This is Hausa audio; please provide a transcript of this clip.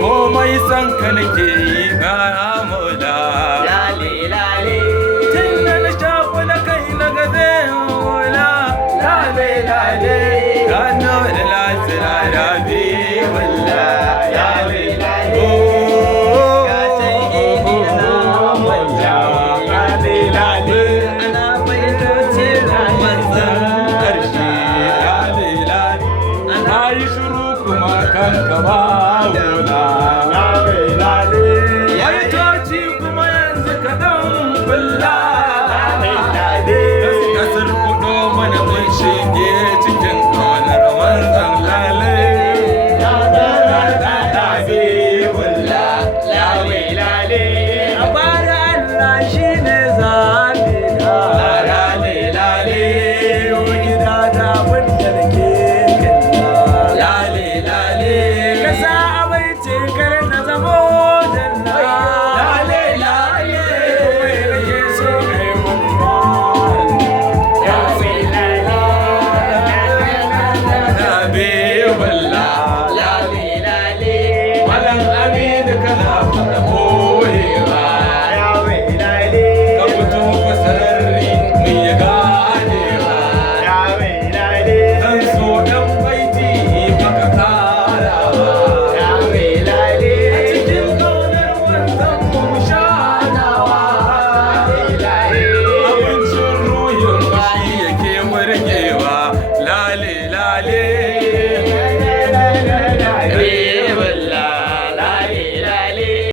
komai san ka nake yi ga mola lale lale tun da na shafu na kai na gaze mola lale lale gano da lasira rabi walla lale lale ga sai ini na manja lale lale ana baito ce na manzan karshe lale lale ana yi shuru kuma kan ka ba mola lale lale